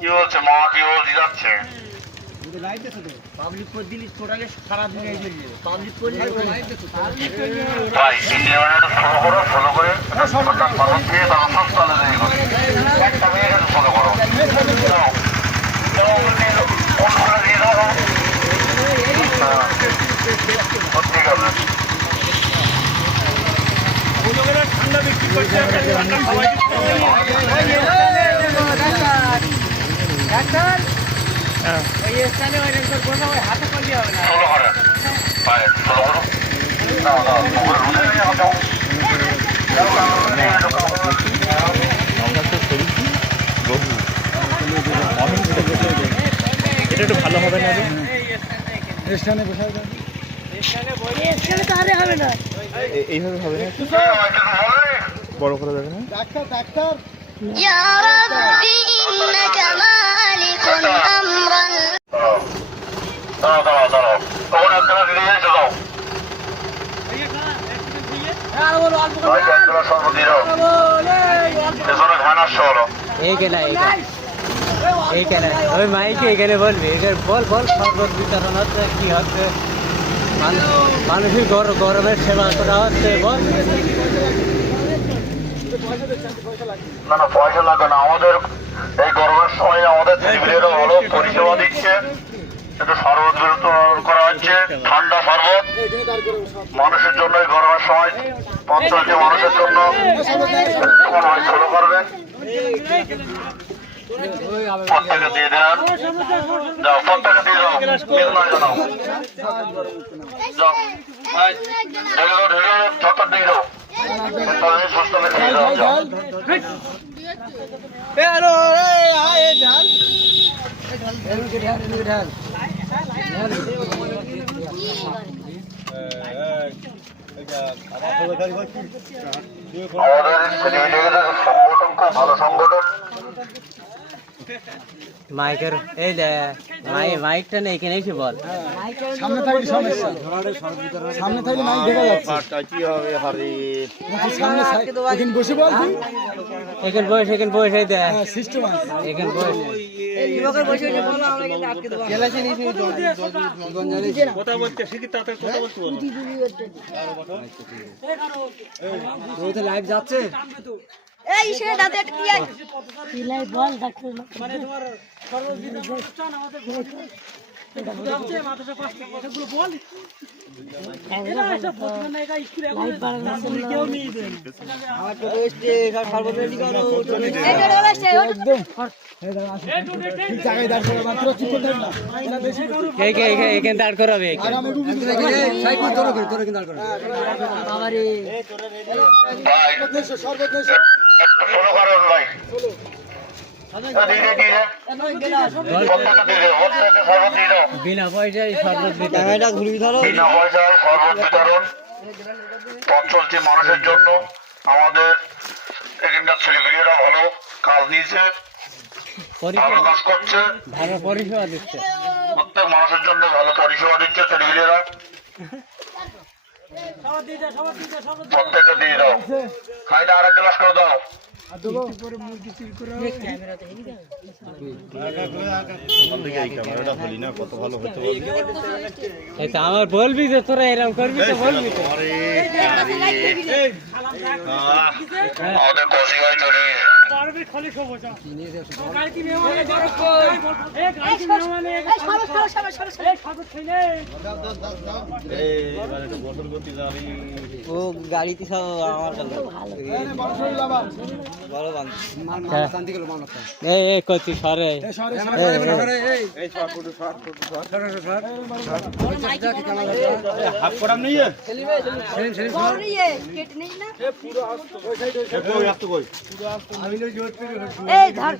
কি বলছে মা, কি বলতে যাচ্ছে? পাবলিক করে দিলি টোটালি সারা দুনিয়ায় চলে যাবে। পাবলিক করলে ভাই ইন্ডিয়াটা ফলো করো, ফলো করে সরকার ফলো দিয়ে তারা সস্তা লেগে যাবে। একটা মেয়ে ফলো করো, দিয়ে দাও। ঠিক আছে। ঠান্ডা বিক্রি করছে, হাতে করলে হবে না। ফলো করে ভাই, ফলো করো। এটা একটু ভালো হবে না? এইভাবে হবে না, বড় করে দেবে না? ওই মাইকে এখানে বলবি, বল বল শরবত বিতরণ হচ্ছে, কি হচ্ছে, মানুষের গরমের সেবা করা হচ্ছে, বল। না না, পয়সা লাগবে না। আমাদের এই গরমের সময় আমাদের ছেলেমেয়েরা ভালো পরিষেবা দিচ্ছে। একটু শরবত বিতরণ করা হচ্ছে, ঠান্ডা শরবত মানুষের জন্য। এই গরমের সময় পঞ্চায়েতে মানুষের জন্য শুরু করবেন। প্রত্যেকে দিয়ে দেন, যাও প্রত্যেকে দিয়ে দাও, জানাও যাও, ছটা দিয়ে দাও, সুস্থ দিয়ে দাও। আমাদের ছেলেমেয়েদের সংগঠন খুব ভালো সংগঠন। মাইকের এই মাইকটা নেই, এখানে এসে বল। সামনে থাকলে সমস্যা, সামনে থাকলে মাইক দেখা যাচ্ছে। কি হবে হারে, সামনে এখানে বসে বল, এখানে বসে, এখানে বসে দে সিস্টেম আছে, এখানে বসে। কথা বলতে শিখি, তাতে কথা বলতে বলো। লাইভ যাচ্ছে। এই সে দাদা একটা কি আছে পিলাই বল ডাক্তার মানে তোমার সর্বদিন অনুষ্ঠান আমাদের হচ্ছে মাদ্রাসা পাঁচ কথাগুলো বল। এটা একটা ফটো না, এটা স্কুলে এখন কেউ নিয়ে দেন। আমার তো রোস্টে সর্বদিন করো, এটা রোস্টে একদম ঠিক জায়গায় দাঁড় করা, মাত্র চুপ করে না, এটা বেশি এখানে দাঁড় করাবে। আর আমি সাইকেল ধরো ধরে দাঁড় করা বাবারে সর্বত ফলো করো ভাই, বিনা পয়সায় শরবত বিনা পয়সায় শরবত বিতরণ পথ চলছে মানুষের জন্য। আমাদের এখানকার ছেলেমেয়েরা ভালো কাজ নিয়েছে, ভালো কাজ করছে, ভালো পরিষেবা দিচ্ছে, প্রত্যেক মানুষের জন্য ভালো পরিষেবা দিচ্ছে ছেলেমেয়েরা। প্রত্যেককে দিয়ে দাও, খাইটা আর এক গ্লাস করে দাও। আমার বলবি যে তোরা এরকম করবি, তো বলবি তো। আমাদের কষি ভাই চলে ও গাড়িতে সব আমার করছি সরে হাফ করাম নিয়ে এই ধর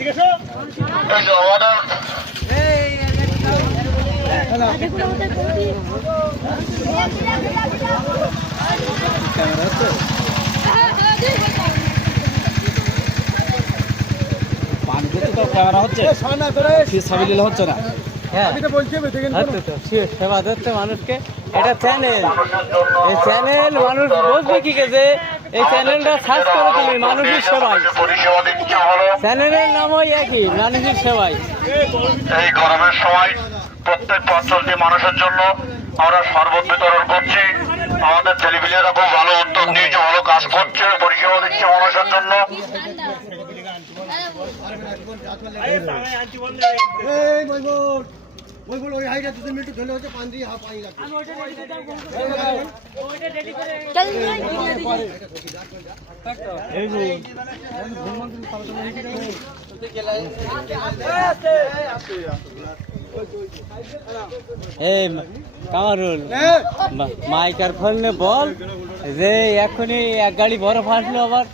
এই যে আমাদের ক্যামেরা হচ্ছে সাবিল হচ্ছে না। হ্যাঁ আমি তো বলছি দেখেন হচ্ছে তো সেবা দিচ্ছে মানুষকে। এটা চ্যানেল, এই চ্যানেল মানুষ বুঝবে কি যে এই চ্যানেলটা সার্চ করে তুমি মানুষের সেবায়। পরিষেবা দিচ্ছে হলো চ্যানেলের নামই একই, মানুষের সেবায়। এই গরমের সময় প্রত্যেক পথচলতি মানুষের জন্য আমরা শরবত বিতরণ করছি। আমাদের ছেলেপিলেরা খুব ভালো উদ্যোগ নিয়েছে, ভালো কাজ করছে, পরিষেবা দিচ্ছে মানুষের জন্য। এই কামারুল মাইকার ফোনে বল যে এখনই এক গাড়ি বরফ আসলো আবার।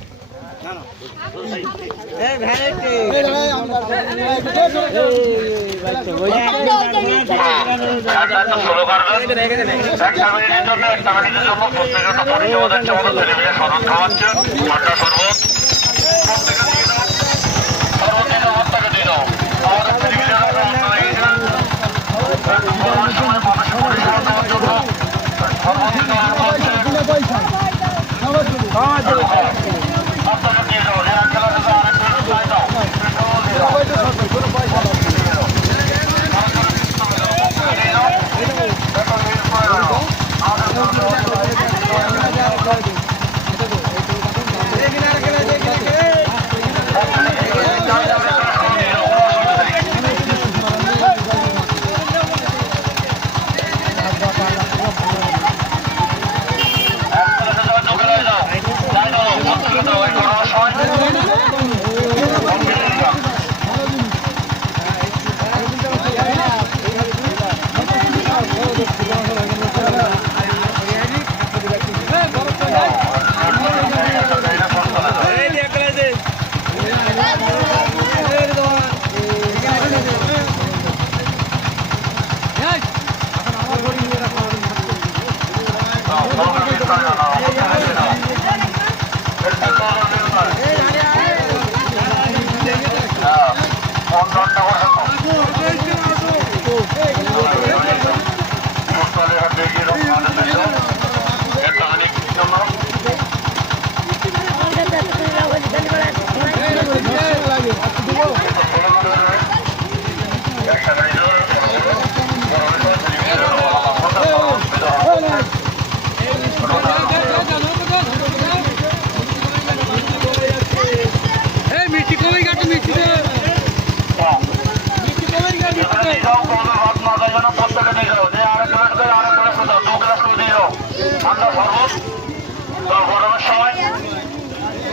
গরমের সময়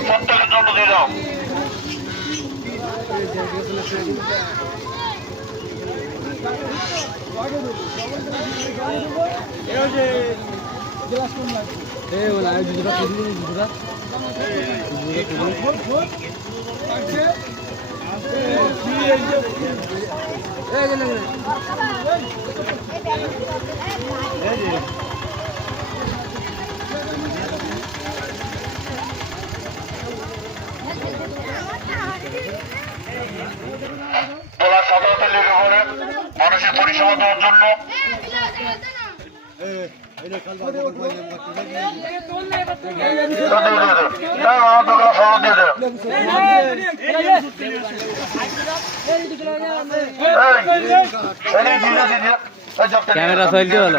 প্রত্যেকের জন্য দিয়ে দাও। তোলা সাধারণত লেগে পড়ে মানুষের পরিষেবা দেওয়ার জন্য। ক্যামেরা চলছে হলো।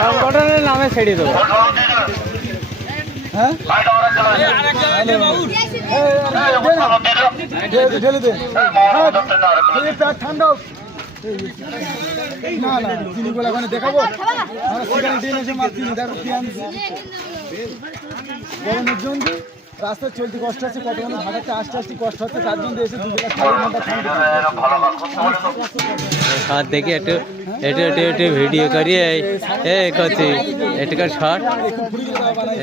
সংগঠনের নামে ছেড়ে দেবো। ঠান্ডা না না চিনি বলে ওখানে দেখাবো আমরা সেখানে ট্রেনে এসে মাছ চিনি দেখো কি আনছি গরমের জন্য রাস্তায় চলতে কষ্ট হচ্ছে কত মানুষ ভাড়াতে আসতে আসতে কষ্ট হচ্ছে তার জন্য এসে 2 বেলা 4 ঘন্টা আর দেখি একটু একটু একটু একটু ভিডিও করিয়ে করছি এটুকার শর্ট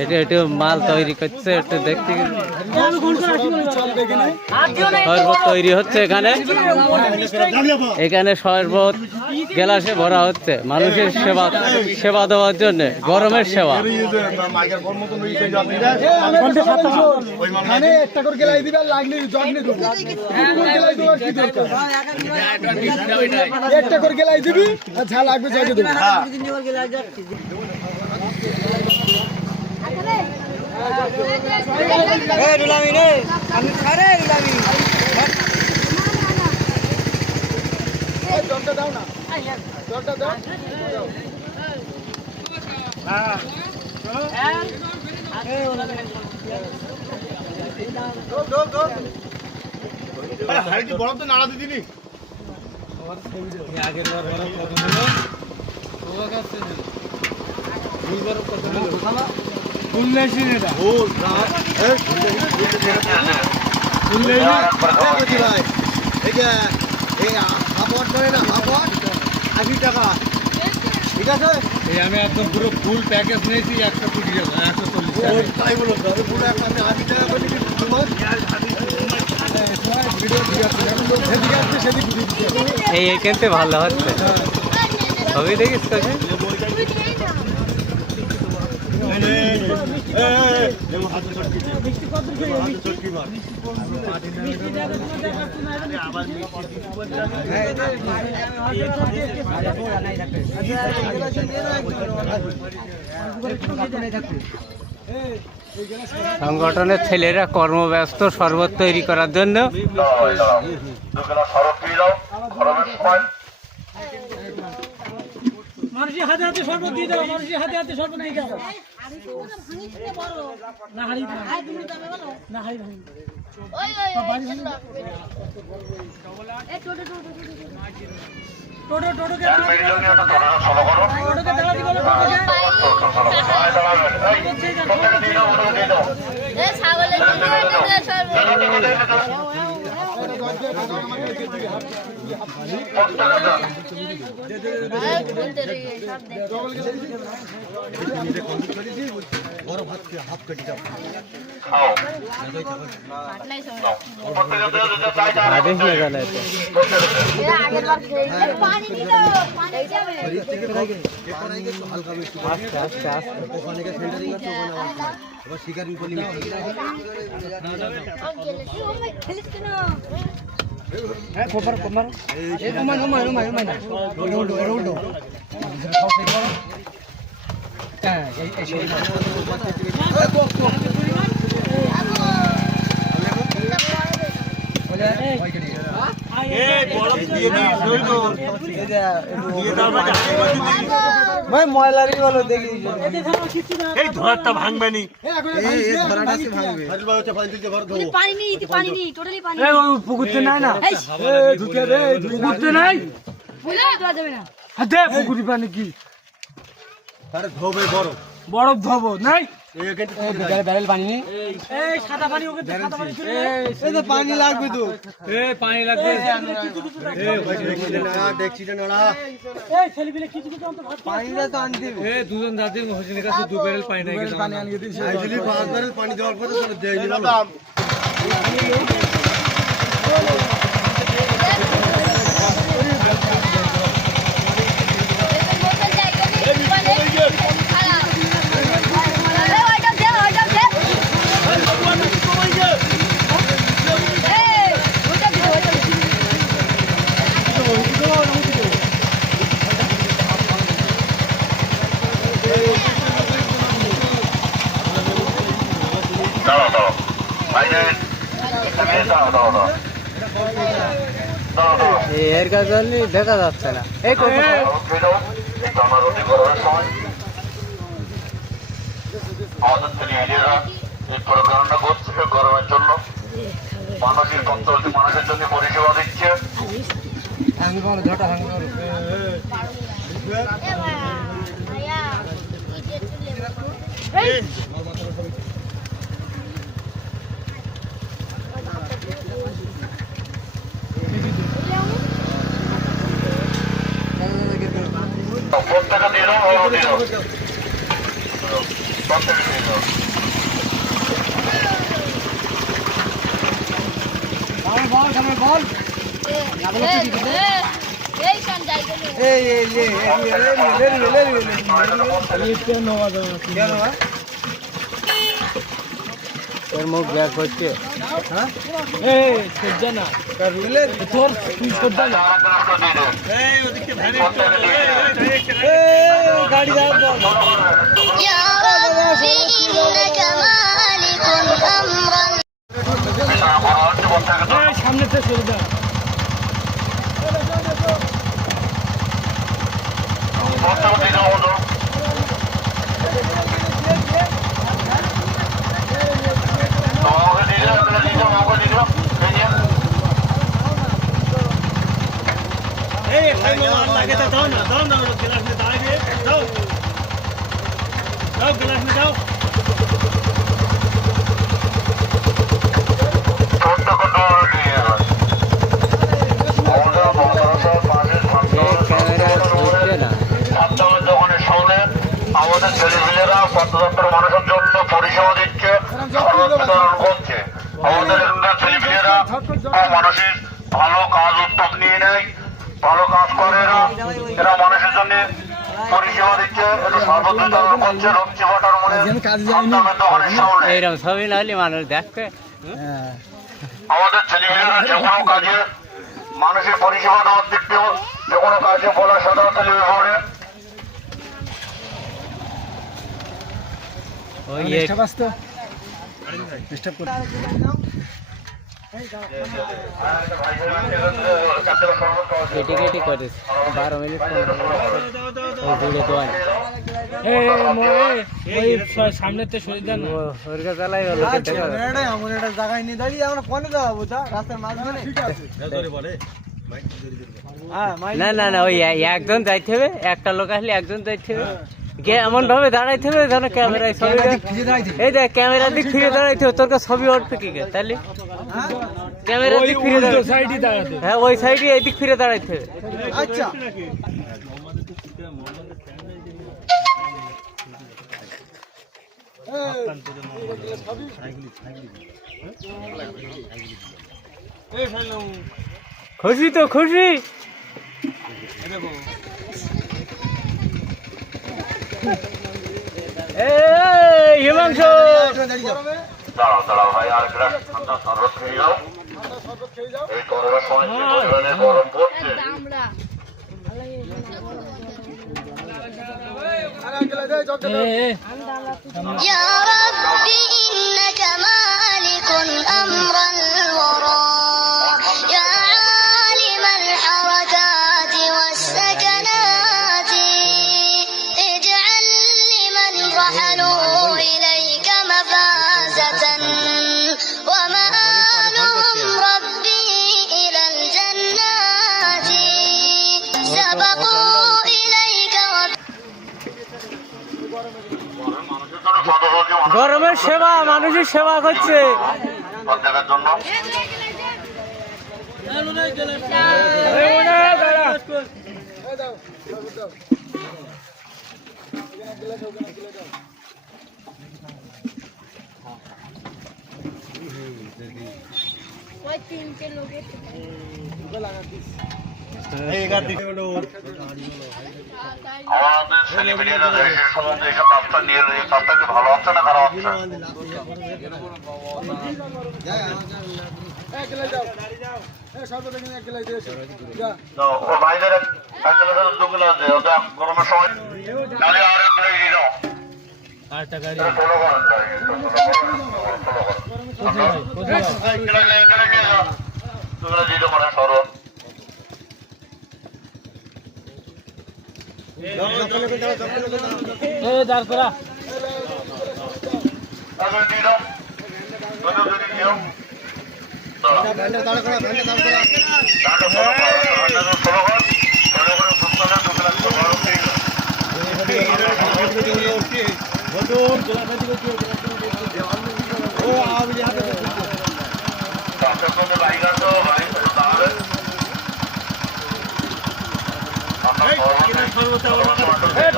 একটু একটু মাল তৈরি করছে একটু দেখতে শরবত তৈরি হচ্ছে এখানে এখানে শরবত গ্লাসে ভরা হচ্ছে মানুষের সেবা দেওয়ার জন্য গরমের সেবা মানে একটা করে গেলাই দিবে আর লাগলে জগ নিয়ে দেবো গেলাই দেবো আর কি দরকার একটা করে গেলাই দিবি আর যা লাগবে জগে দেবো জলটা দাও না জলটা দাও বরফ তো নাড়া দিদিনি আগের বার বরফ কত হলো ঠিক আছে আমি একদম পুরো ফুল প্যাকেজ নিয়েছি 120 টাকা 140 তাই বলো পুরো একটা 80 টাকা করে এই এখানতে ভালো হচ্ছে সবই দেখিস তো সংগঠনের ছেলেরা কর্মব্যস্ত শরবত তৈরি করার জন্য মানুষের হাতে হাতে শরবত দিয়ে দাও মানুষের হাতে হাতে শরবত দিয়ে দাও না হাড়ি না হাড়ি ভাঙি টোটো টোটোকে দাঁড়া দিবো ময়লারই বলো দেখি এই ধরাটা ভাঙবে নি পুকুরতে নাই না পুকুরতে নাই পুকুরি পানি কি বরফ ধোবো নাই ব্যারেল পানি নেই সাদা পানি ওকে সাদা পানি পানি লাগবে তো পানি লাগবে পানিটা তো আনতে দুজন যাতে হোসেনের কাছে 2 ব্যারেল পানি নাই পানি আনিয়ে দিয়েছে 5 ব্যারেল পানি দেওয়ার পরে তোর দেই দিলাম এর কাছে দেখা যাচ্ছে না এই গরমের জন্য মানুষের জন্য পরিষেবা দিচ্ছে প্রত্যেকে দিয়ে দাও, ওরও দিয়ে দাও। প্রত্যেকে দিয়ে দাও। এই সঞ্জয় গেল এর মুখ ব্ল্যাক হচ্ছে। يا ربي إنك مالك أمرا দাও না গ্লাস নিয়ে দাঁড়িয়ে দাও দাও গ্লাস নিয়ে দাও আমাদের ছেলেপিলেরা পথযাত্রার মানুষের জন্য পরিষেবা দিচ্ছে, শরবত বিতরণ করছে। আমাদের এখানকার ছেলেপিলেরা মানুষের ভালো কাজ উদ্যোগ নিয়ে নেয়, ভালো কাজ করে এরা মানুষের জন্য পরিষেবা দিচ্ছে, এটা শরবত বিতরণ করছে। রক্ষী ভাটার মনে দোকানের সামনে এইরকম ছবি নাহলে মানুষ দেখবে। আমাদের ছেলেমেয়েরা যে কোনো কাজে মানুষের পরিষেবা দেওয়ার দিক থেকে যে কোনো কাজে বলা সাধারণত বিবরণে ওই কেটে কেটে করেছে 12 মিনিট 15 মিনিট সামনে সরে দেন ওর কাছে চালাই হলো এমন একটা জায়গায় নিয়ে দাঁড়িয়ে আমরা কোনে যাবো রাস্তার মাঝখানে ঠিক আছে না না না ওই একজন যাইতে হবে, একটা লোক আসলে একজন যাইতে হবে, এমন ভাবে দাঁড়াইতে হবে যেন ক্যামেরায় ছবি। এই দেখ ক্যামেরার দিক ফিরে দাঁড়াইতে হবে, তোর কাছে ছবি উঠবে কি করে? তাহলে ক্যামেরার দিক ফিরে দাঁড়াইতে, হ্যাঁ ওই সাইডে এই দিক ফিরে দাঁড়াইতে হবে। আচ্ছা খুশি তো খুশি। হিমাংশু দাঁড়াও ভাই, আর গ্লাস ঠান্ডা শরবত খেয়ে যাও। এই গরমের সময় যে পরিমাণে গরম পড়ছে, আমরা يا ربي إنك مالك أمر الورى يا عالم الحركات والسكنات اجعل لمن رحلوا إليك مفازة ومآلهم ربي إلى الجنات سبقوا إليك গরমের সেবা, মানুষের সেবা করছে। প্রত্যেকের জন্য আমাদের ছেলেমেয়েরা দেশের সম্বন্ধে এইসব কাজটা নিয়ে এই কাজটা কি ভালো হচ্ছে না খারাপ হচ্ছে? ও ভাইদের এক গ্লাস 2 গ্লাস দে, ওটা গরমের সময় নালে আর এক গ্লাস দিয়ে দাও। ফলো করেন ভাই, ফলো করেন। এক গ্লাস দিয়ে দাও, 2 গ্লাস দিয়ে দাও মানে শরবত। দাঁড় করা দিয়ে দাও, দিয়ে দাও। দাঁড়া করা ফলো কর সুস্থলে ঢুকে লাগছে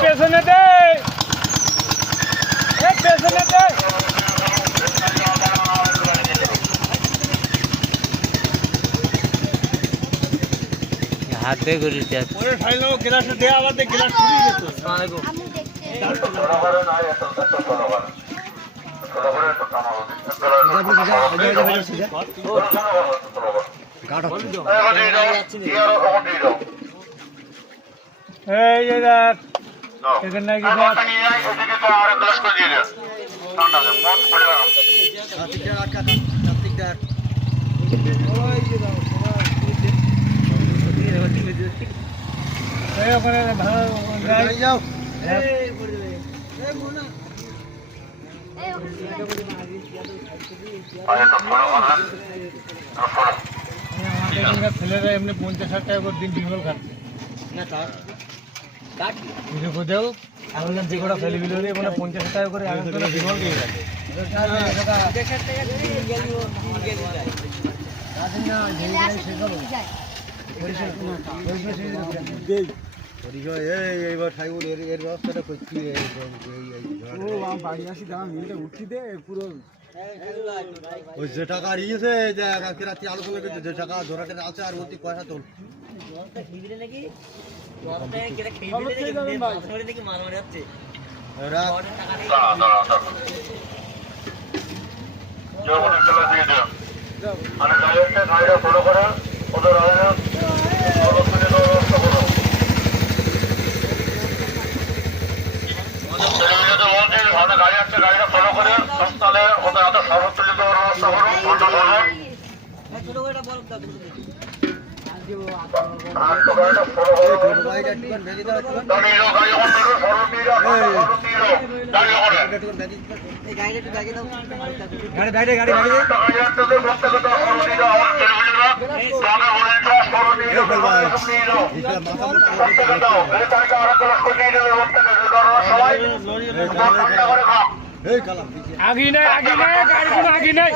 পেছনে দে পেছনে দে হাত দিয়ে করে যাচ্ছে ওরে ঠাইলো গ্লাস দে আবার দে গ্লাস ফুরিয়ে যেত আমি দেখছি এই যে দেখ এখানে নাকি ওখানে ভালো যাও ছেলেরা এমনি 50-60 টাকা করে দিন বিমল খাচ্ছে কোথাও এখন যে কটা ফেলে দিল মানে 50 টাকা করে এখন তো বিমল দিয়ে যাচ্ছে এইবার ঠাকুর এর ব্যবস্থাটা করছি বাড়ি আসি দাম মিলটা উঠি দে পুরো ওই যে টাকা ইয়েছে যে আজকে রাত্রি আলোচনা করছে যে টাকা জোড়াটা আছে আর অতি পয়সা তোল ফলো করে ওদের গাড়ি আসছে গাড়িটা ফলো করে সস্তালে ওদের এত সর্বোচ্চ ব্যবস্থা আগি নাই গাড়ি কোনো আগি নাই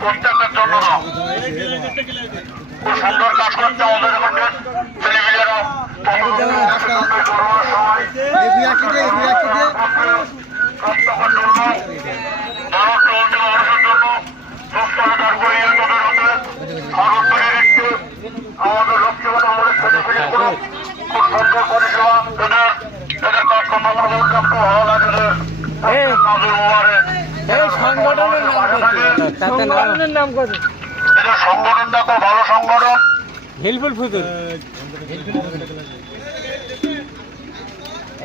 প্রত্যেকের জন্য খুব সুন্দর কাজ করছে আমাদের ছেলেমেয়েরা আমাদের লক্ষ্মীবান আমাদের ছেলেমেয়েগুলো খুব সুন্দর পরিষেবা এদের কাজকর্ম ভালো লাগে এই সংগঠনের নাম কত এদের সংগঠনটা খুব ভালো সংগঠন হিলফুল ফুতুল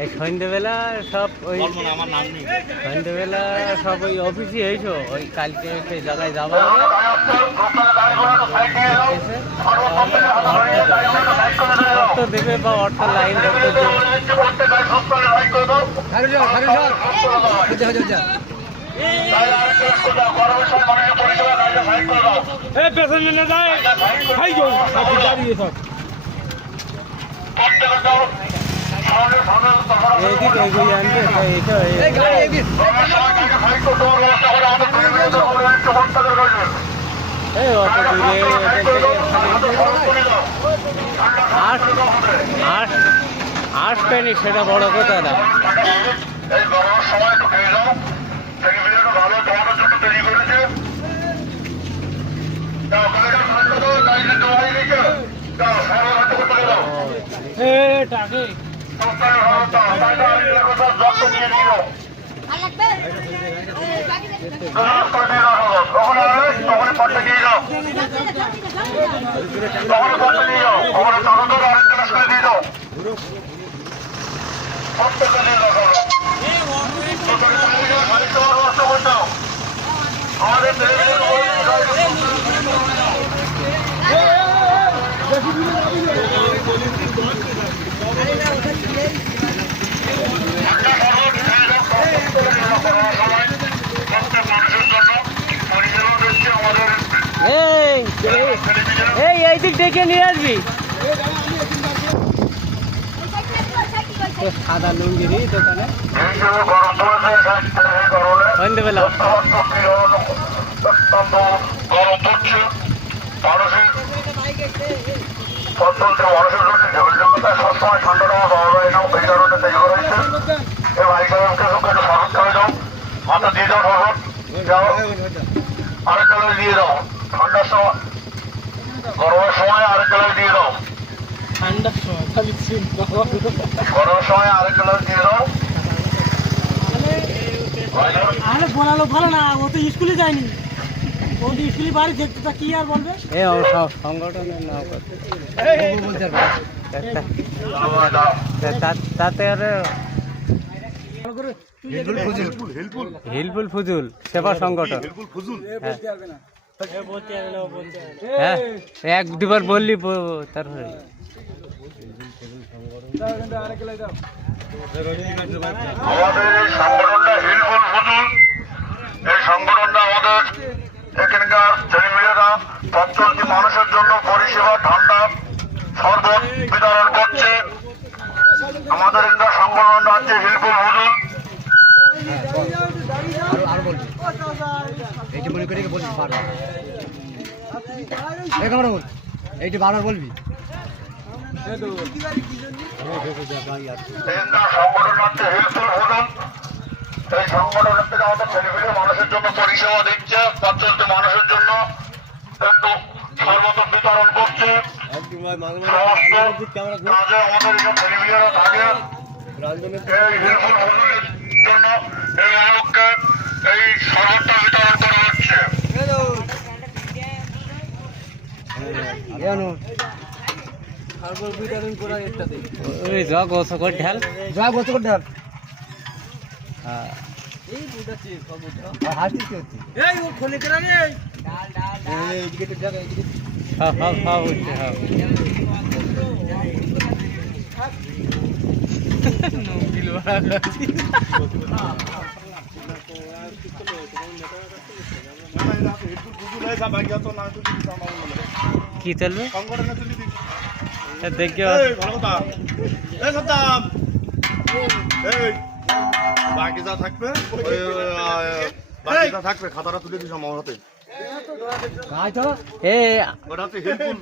এই সন্ধ্যেবেলা সব ওই সন্ধ্যেবেলা সব ওই অফিসে এসো ওই কালকে সেই জায়গায় যাওয়া হবে অটো দেবে বা অটো লাইন ধরতে পেছনে না যায় খাই গো দাঁড়িয়ে সব এইদিকে এগুলি আনবে এই অত দূরে আসবেনি সেটা বড় কথা না এই গরমের সময় একটু খেয়ে যাও ছেলেমেয়েরা ভালো তোমাদের জন্য তৈরি করেছে টাকে দিয়ে এই এই এই দিক ডেকে নিয়ে আসবি সাদা লুঙ্গিরই দোকানে সন্ধ্যেবেলা অত্যন্ত গরম পড়ছে মানুষের অত্যন্ত মানুষের জন্য ঝোলযোগ্যতা সবসময় ঠান্ডাটা পাওয়া যায় না এই কারণে তৈরি করা হয়েছে এবং এই কারণকে সঙ্গে একটু শরৎ করে দাও মাথা দিয়ে দাও শরৎ যাও আরেক কালার দিয়ে দাও ঠান্ডার সময় গরমের সময় আরেক কালার দিয়ে দাও গরমের সময় আরেক কালার দিয়ে দাও আরে বলালো ভালো না, ও তো স্কুলে যায়নি, ও তো স্কুলে বাড়ি দেখতে, তা কি আর বলবে? এ সংগঠনের নাম তাতে আর হিলফুল ফুজুল সেবা সংগঠন। হ্যাঁ এক দুবার বললি তারপরে আমাদের এই সংগঠনটা হিলফুল ফুজুল, এই সংগঠনটা আমাদের এখানকার ছেলেমেয়েরা প্রত্যেকটি মানুষের জন্য পরিষেবা ঠান্ডা শরবত বিতরণ করছে। আমাদের এখানকার সংগঠনটা হচ্ছে হিলফুল ফুজুল। এইটা মনে করে বলবি বারবার, এইটা বারবার বলবি। এখানকার সংগঠন হচ্ছে হিলফুল ফুজুল। এই সংগঠনের থেকে আমাদের ছেলেমেয়ে মানুষের জন্য পরিষেবা দিচ্ছে, প্রত্যেকটি মানুষের জন্য একটু শরবত বিতরণ করছে। কাজে আমাদের এখানে ছেলেমেয়েরা থাকে এই হিলফুল ফুজুলের জন্য এই লোককে এই শরবতটা বিতরণ করা হচ্ছে। ওই জগ ওসো করে ঢাল যা বলতে করে ঢাল। হ্যাঁ হাসিস কি হচ্ছে? এইদিকে একটু জায়গা, এইদিকে। হ্যাঁ হচ্ছে হ্যাঁ কি চলবে দেখি বাকি যা থাকবে খাতাটা তুলে দিস আমার হাতে। এ ওটা হচ্ছে হেল্পফুল।